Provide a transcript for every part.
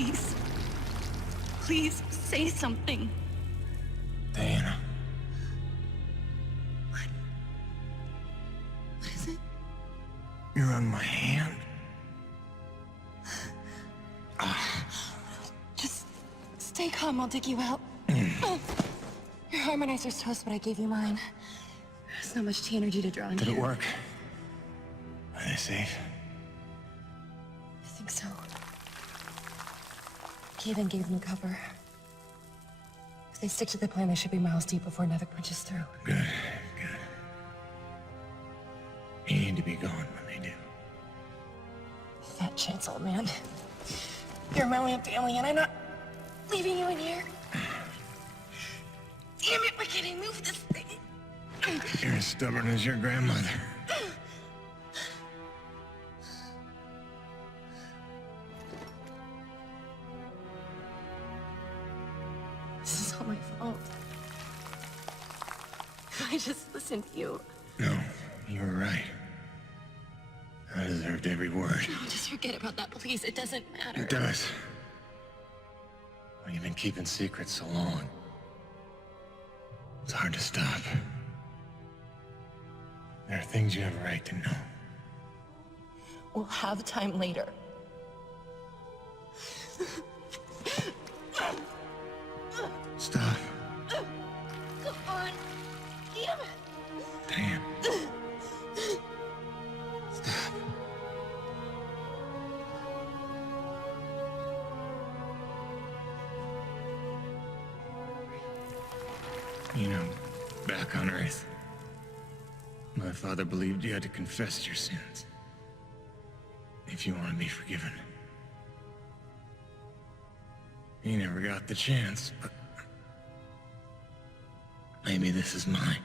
Please. Please say something. Diana. What is it? You're on my hand. Just stay calm, I'll dig you out. Your harmonizer's toast, but I gave you mine. There's not much energy to draw on. Did it work? Are they safe? I think so. Kaden gave them cover. If they stick to the plan, they should be miles deep before Nevik punches through. Good, good. You need to be gone when they do. Fat chance, old man. You're my only family, and I'm not leaving you in here. Damn it, why can't I move this thing? You're as stubborn as your grandmother. This is all my fault. I just listened to you. No, you were right. I deserved every word. No, just forget about that, please. It doesn't matter. It does. Well, you've been keeping secrets so long. It's hard to stop. There are things you have a right to know. We'll have time later. Stop. Come on. Damn it. Damn. Stop. You know, back on Earth, my father believed you had to confess your sins if you want to be forgiven. He never got the chance, but maybe this is mine.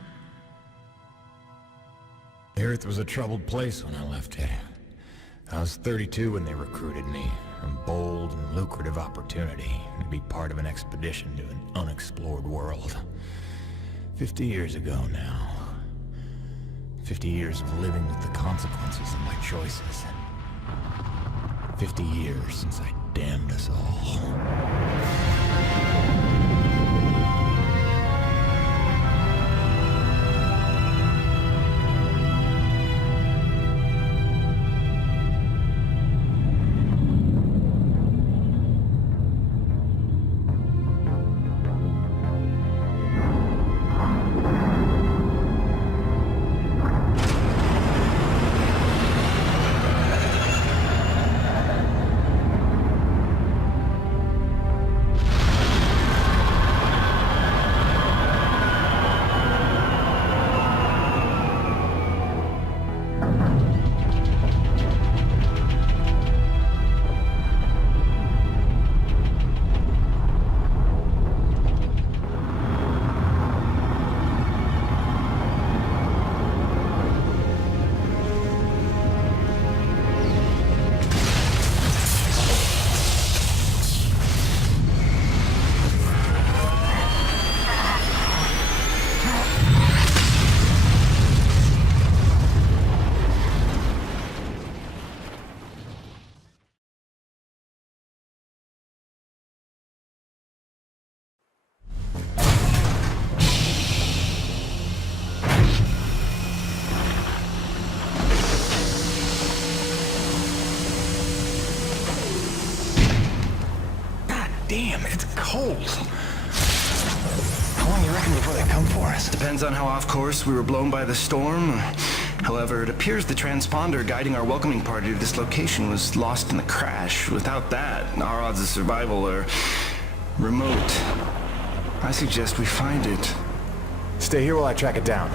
The Earth was a troubled place when I left it. I was 32 when they recruited me. A bold and lucrative opportunity to be part of an expedition to an unexplored world. 50 years ago now. 50 years of living with the consequences of my choices. 50 years since I damned us all. Damn, it's cold. How long do you reckon before they come for us? Depends on how off course we were blown by the storm. However, it appears the transponder guiding our welcoming party to this location was lost in the crash. Without that, our odds of survival are remote. I suggest we find it. Stay here while I track it down.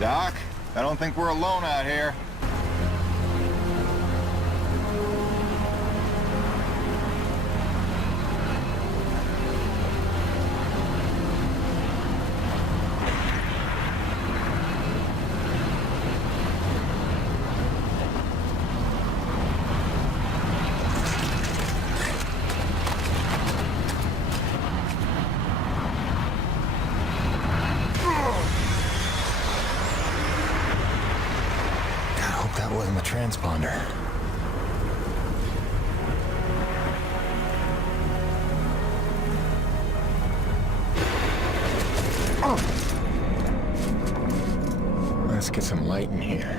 Doc, I don't think we're alone out here. That wasn't the transponder. Let's get some light in here.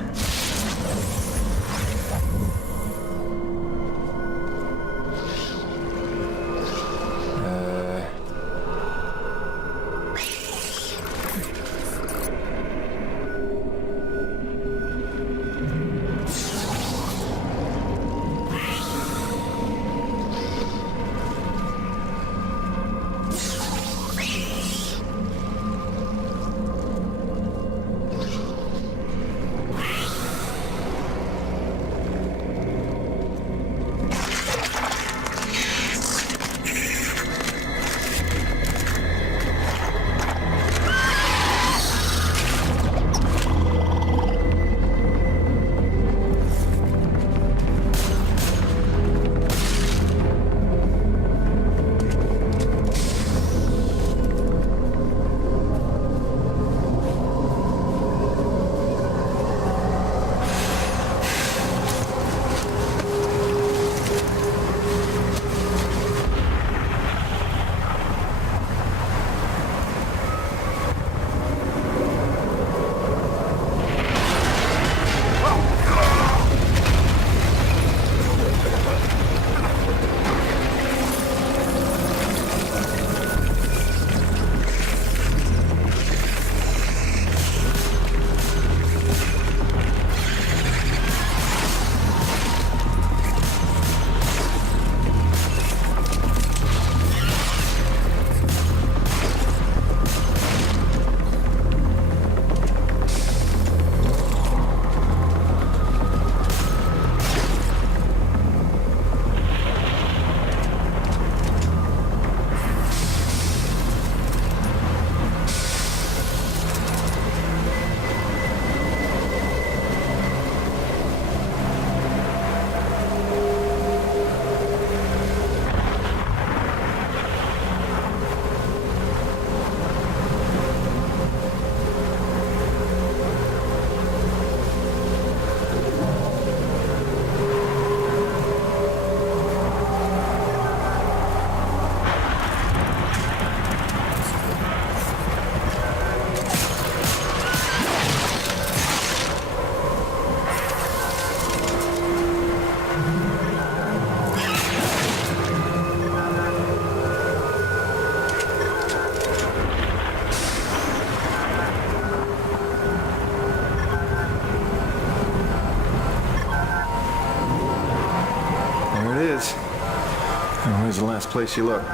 Where's the last place you looked?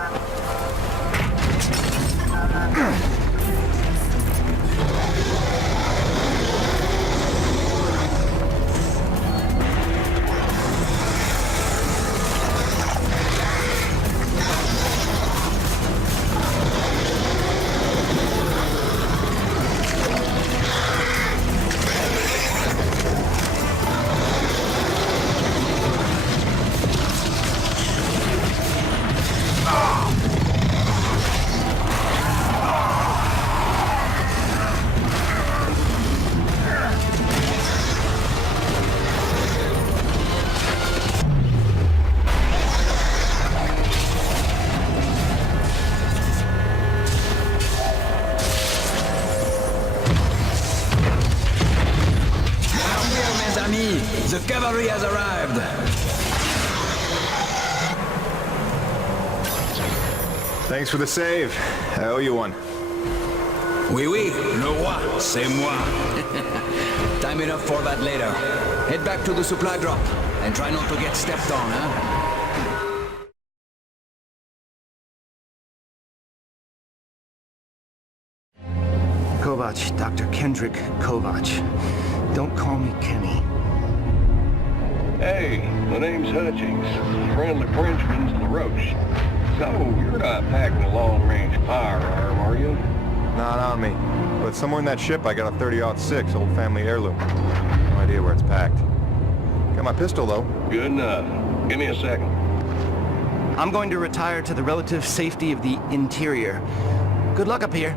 The cavalry has arrived! Thanks for the save. I owe you one. Oui, oui, le roi, c'est moi. Time enough for that later. Head back to the supply drop, and try not to get stepped on, huh? Kovac, Dr. Kendrick Kovac. Don't call me Kenny. Hey, my name's Hutchings. Friendly Frenchman's LaRoche. So, you're not packing a long-range firearm, are you? Not on me. But somewhere in that ship I got a 30-06 old family heirloom. No idea where it's packed. Got my pistol, though. Good enough. Give me a second. I'm going to retire to the relative safety of the interior. Good luck up here.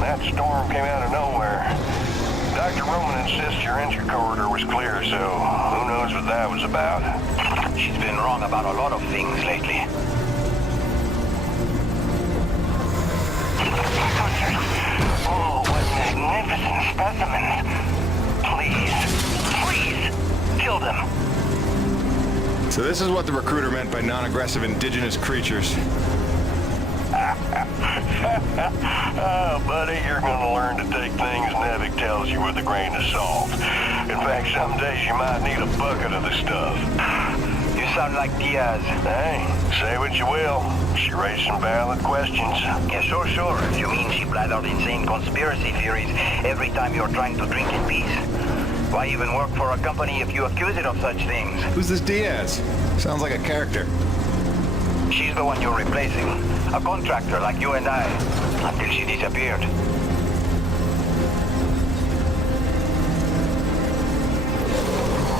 That storm came out of nowhere. Dr. Roman insists your entry corridor was clear, so who knows what that was about. She's been wrong about a lot of things lately. Oh, what magnificent specimens. Please, kill them. So this is what the recruiter meant by non-aggressive indigenous creatures. Oh, buddy, you're gonna learn to take things Nevik tells you with a grain of salt. In fact, some days you might need a bucket of the stuff. You sound like Diaz. Hey, say what you will. She raised some valid questions. Yeah, sure. You mean she blathered insane conspiracy theories every time you're trying to drink in peace? Why even work for a company if you accuse it of such things? Who's this Diaz? Sounds like a character. She's the one you're replacing. A contractor like you and I. Until she disappeared.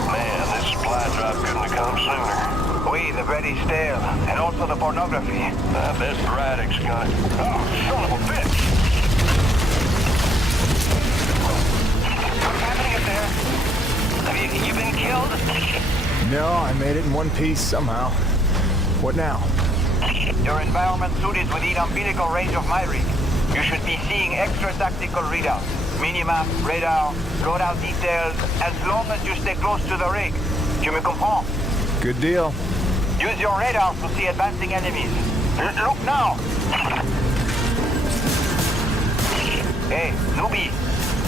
Man, this supply drop couldn't have come sooner. Oui, the bread is stale. And also the pornography. I bet Braddock's gonna... Oh, son of a bitch! What's happening up there? Have you been killed? No, I made it in one piece somehow. What now? Your environment suit is within umbilical range of my rig. You should be seeing extra tactical readouts. Minimap, radar, loadout details, as long as you stay close to the rig. Tu me comprends? Good deal. Use your radar to see advancing enemies. Look now! Hey, newbie.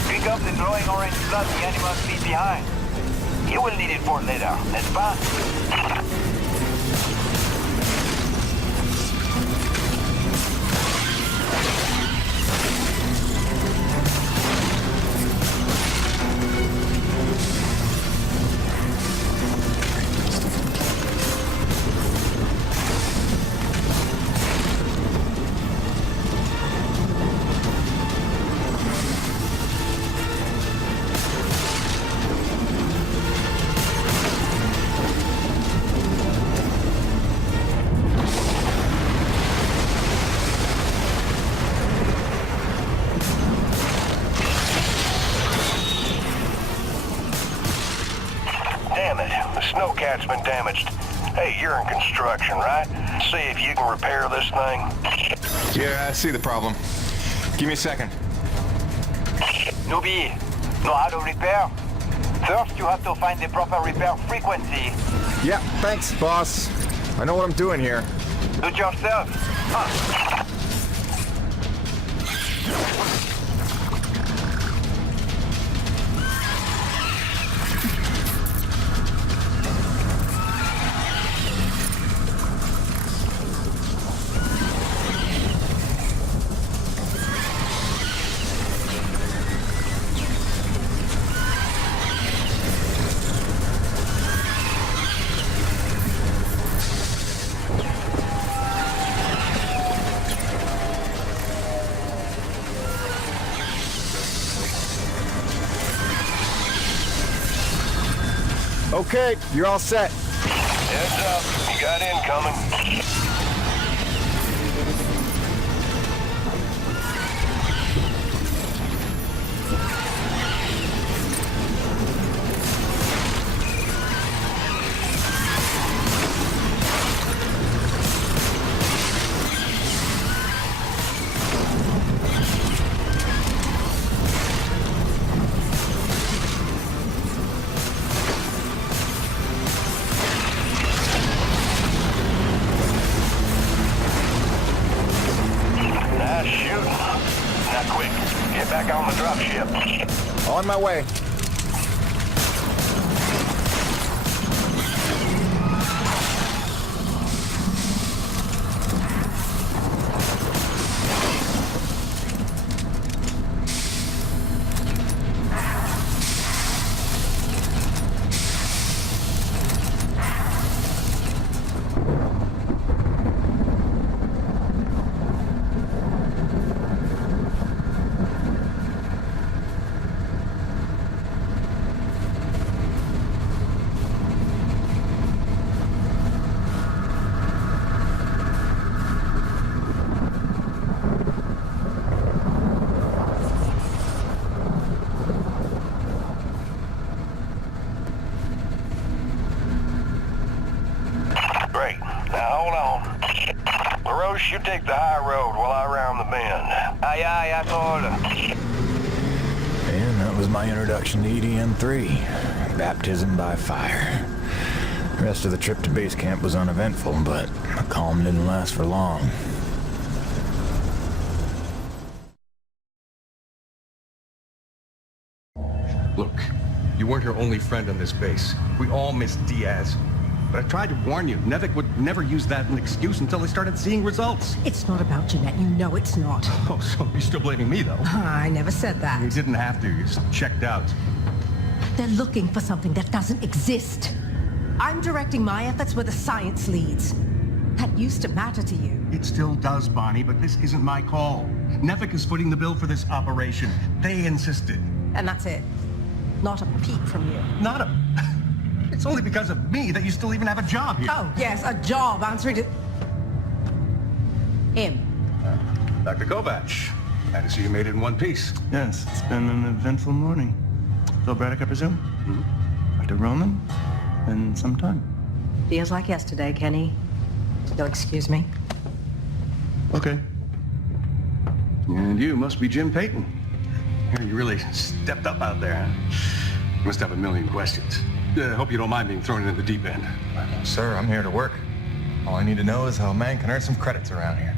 Pick up the glowing orange blood the animals leave behind. You will need it for later, n'est-ce pas? Damn it, the snowcat's been damaged. Hey, you're in construction, right? See if you can repair this thing. Yeah, I see the problem. Give me a second. Newbie, know how to repair? First, you have to find the proper repair frequency. Yeah, thanks, boss. I know what I'm doing here. Do it yourself. Huh. Okay, you're all set. Heads up, you got incoming. Nice shooting. Now quick, get back on the dropship. On my way. take the high road while I round the bend. Aye, aye, asshole. And that was my introduction to EDN-3. Baptism by fire. The rest of the trip to base camp was uneventful, but the calm didn't last for long. Look, you weren't her only friend on this base. We all miss Diaz. But I tried to warn you. Nevik would never use that as an excuse until they started seeing results. It's not about Jeanette. You know it's not. Oh, so you're still blaming me, though? I never said that. You didn't have to. You just checked out. They're looking for something that doesn't exist. I'm directing my efforts where the science leads. That used to matter to you. It still does, Bonnie, but this isn't my call. Nevik is footing the bill for this operation. They insisted. And that's it. Not a peep from you. Not a... It's only because of me that you still even have a job here. Oh, yes, a job answering to... him. Dr. Kovac, glad to see you made it in one piece. Yes, it's been an eventful morning. Phil Braddock, I presume? Mm-hmm. Dr. Roman? Been some time. Feels like yesterday, Kenny. You'll excuse me. Okay. And you must be Jim Payton. You really stepped up out there, huh? You must have a million questions. Hope you don't mind being thrown into the deep end. Sir, I'm here to work. All I need to know is how a man can earn some credits around here.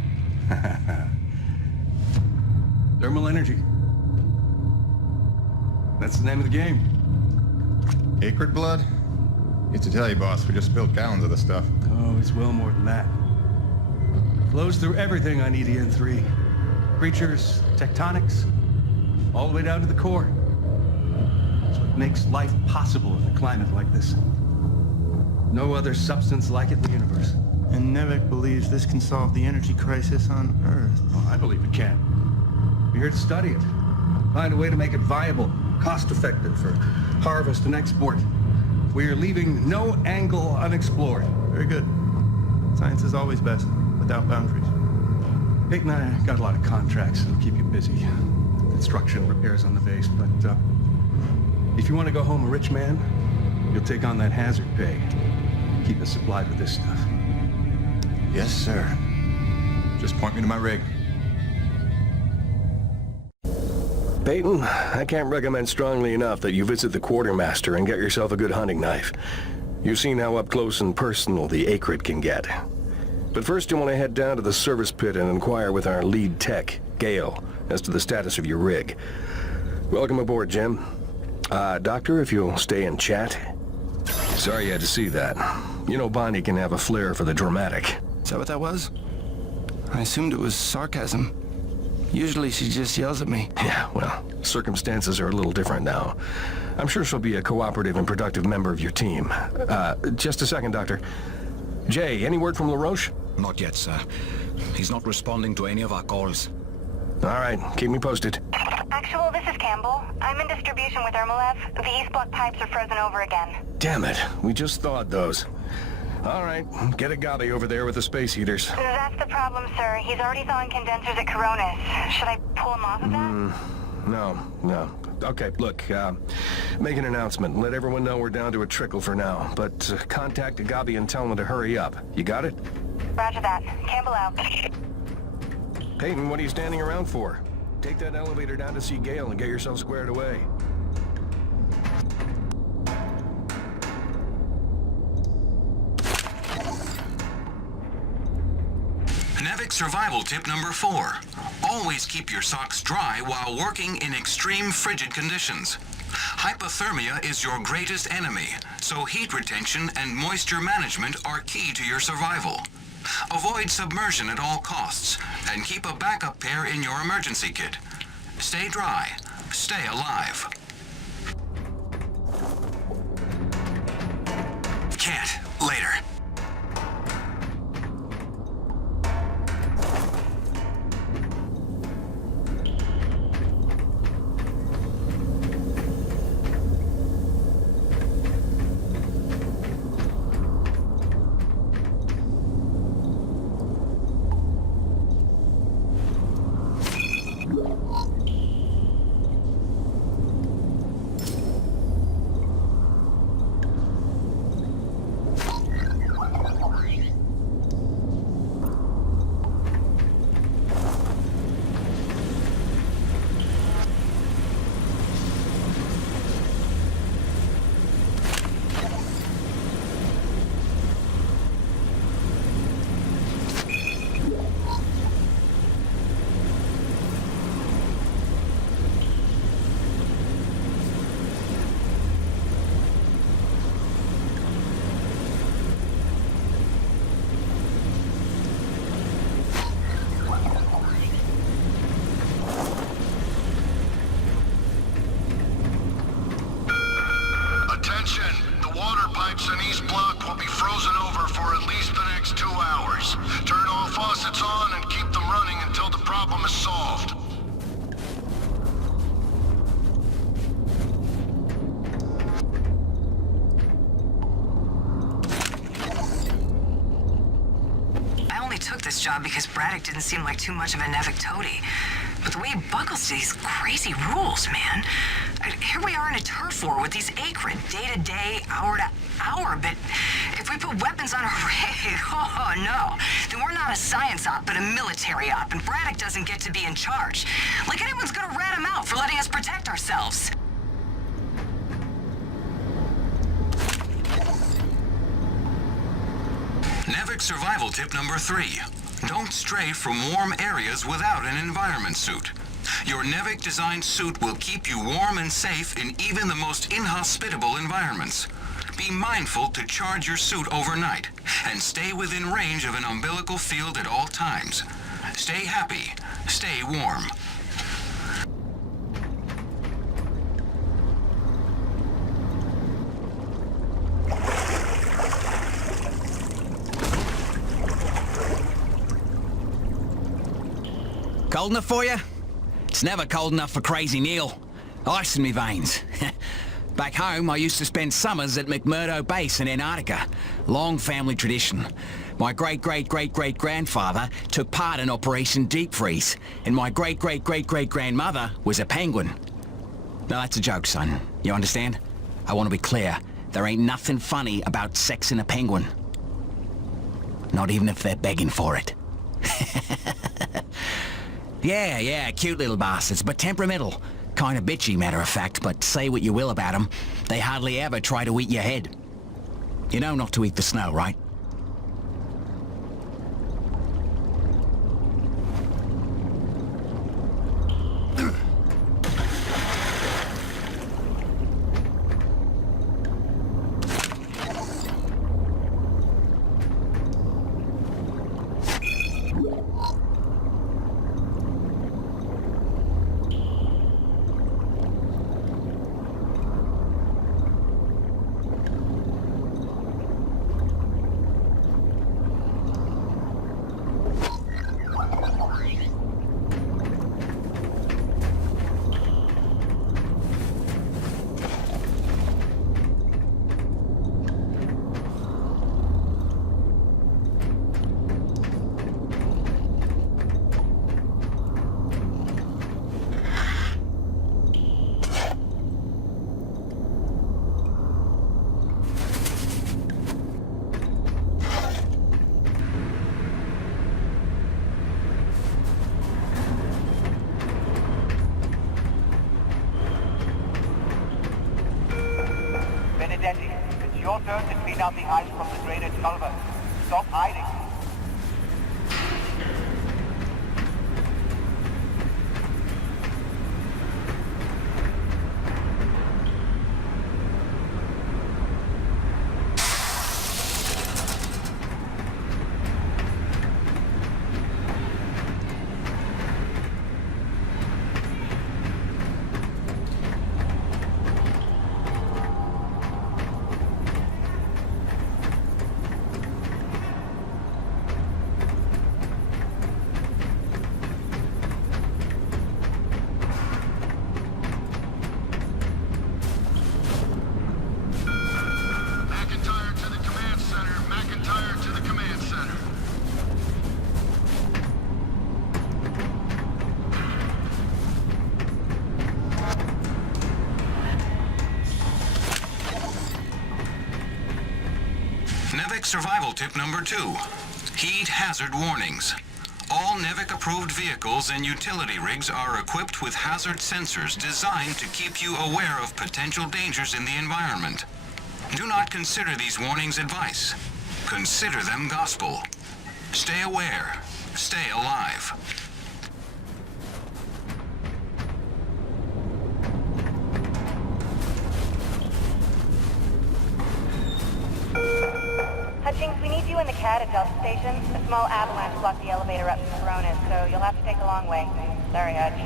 Thermal energy. That's the name of the game. Acrid blood? Used to tell you, boss, we just spilled gallons of the stuff. Oh, it's well more than that. Flows through everything on EDN-3. Creatures, tectonics, all the way down to the core. It's what makes life possible in a climate like this. No other substance like it in the universe. And Nevik believes this can solve the energy crisis on Earth. Oh, I believe it can. We're here to study it. Find a way to make it viable, cost-effective for harvest and export. We're leaving no angle unexplored. Very good. Science is always best, without boundaries. Peyton and I got a lot of contracts that'll keep you busy. Construction, repairs on the base, but if you want to go home a rich man, you'll take on that hazard pay. Keep us supplied with this stuff. Yes, sir. Just point me to my rig. Peyton, I can't recommend strongly enough that you visit the quartermaster and get yourself a good hunting knife. You've seen how up close and personal the acrid can get. But first you want to head down to the service pit and inquire with our lead tech, Gale, as to the status of your rig. Welcome aboard, Jim. Doctor, if you'll stay and chat. Sorry you had to see that. You know Bonnie can have a flair for the dramatic. Is that what that was? I assumed it was sarcasm. Usually she just yells at me. Yeah, well, circumstances are a little different now. I'm sure she'll be a cooperative and productive member of your team. Just a second, Doctor. Jay, any word from LaRoche? Not yet, sir. He's not responding to any of our calls. All right, keep me posted. Actual, this is Campbell. I'm in distribution with Ermolev. The east block pipes are frozen over again. Damn it, we just thawed those. All right, get Agabe over there with the space heaters. That's the problem, sir. He's already thawing condensers at Coronis. Should I pull him off of that? No. Okay, look, make an announcement. Let everyone know we're down to a trickle for now. But contact Agabe and tell him to hurry up. You got it? Roger that. Campbell out. Peyton, what are you standing around for? Take that elevator down to see Gale and get yourself squared away. Nevik survival tip number 4. Always keep your socks dry while working in extreme frigid conditions. Hypothermia is your greatest enemy, so heat retention and moisture management are key to your survival. Avoid submersion at all costs, and keep a backup pair in your emergency kit. Stay dry. Stay alive. Can't. Later. pipes in East Block will be frozen over for at least the next 2 hours. Turn all faucets on and keep them running until the problem is solved. I only took this job because Braddock didn't seem like too much of a Nevik toady. But the way he buckles to these crazy rules, man. Here we are in a turf war with these Acrid, day to day, hour to hour, but if we put weapons on a raid, oh no, then we're not a science op, but a military op, and Braddock doesn't get to be in charge. Like anyone's gonna rat him out for letting us protect ourselves. Nevik survival tip number 3. Don't stray from warm areas without an environment suit. Your Nevik-designed suit will keep you warm and safe in even the most inhospitable environments. Be mindful to charge your suit overnight, and stay within range of an umbilical field at all times. Stay happy, stay warm. Cold enough for you? It's never cold enough for Crazy Neil. Ice in me veins. Back home, I used to spend summers at McMurdo Base in Antarctica. Long family tradition. My great-great-great-great-grandfather took part in Operation Deep Freeze, and my great-great-great-great-grandmother was a penguin. Now that's a joke, son. You understand? I want to be clear. There ain't nothing funny about sexing a penguin. Not even if they're begging for it. Yeah, cute little bastards, but temperamental. Kind of bitchy, matter of fact, but say what you will about them, they hardly ever try to eat your head. You know not to eat the snow, right? It's your turn to clean out the ice from the drainage culvert. Stop hiding. Nevik survival tip number 2. Heed hazard warnings. All Nevik-approved vehicles and utility rigs are equipped with hazard sensors designed to keep you aware of potential dangers in the environment. Do not consider these warnings advice. Consider them gospel. Stay aware. Stay alive. Hutchings, we need you in the CAD at Delta Station. A small avalanche blocked the elevator up to Coronis, so you'll have to take the long way. Sorry, Hutch.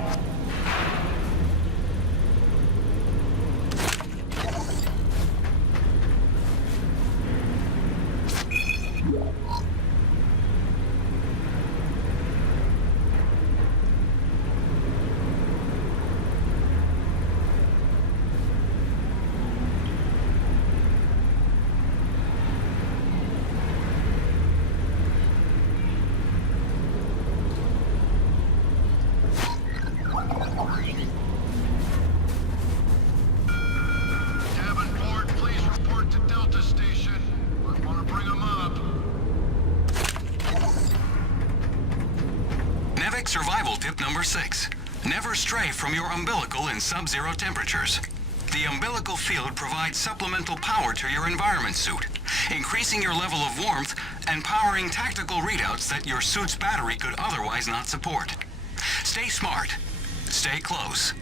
NAVIC survival tip number 6. Never stray from your umbilical in sub-zero temperatures. The umbilical field provides supplemental power to your environment suit, increasing your level of warmth and powering tactical readouts that your suit's battery could otherwise not support. Stay smart. Stay close.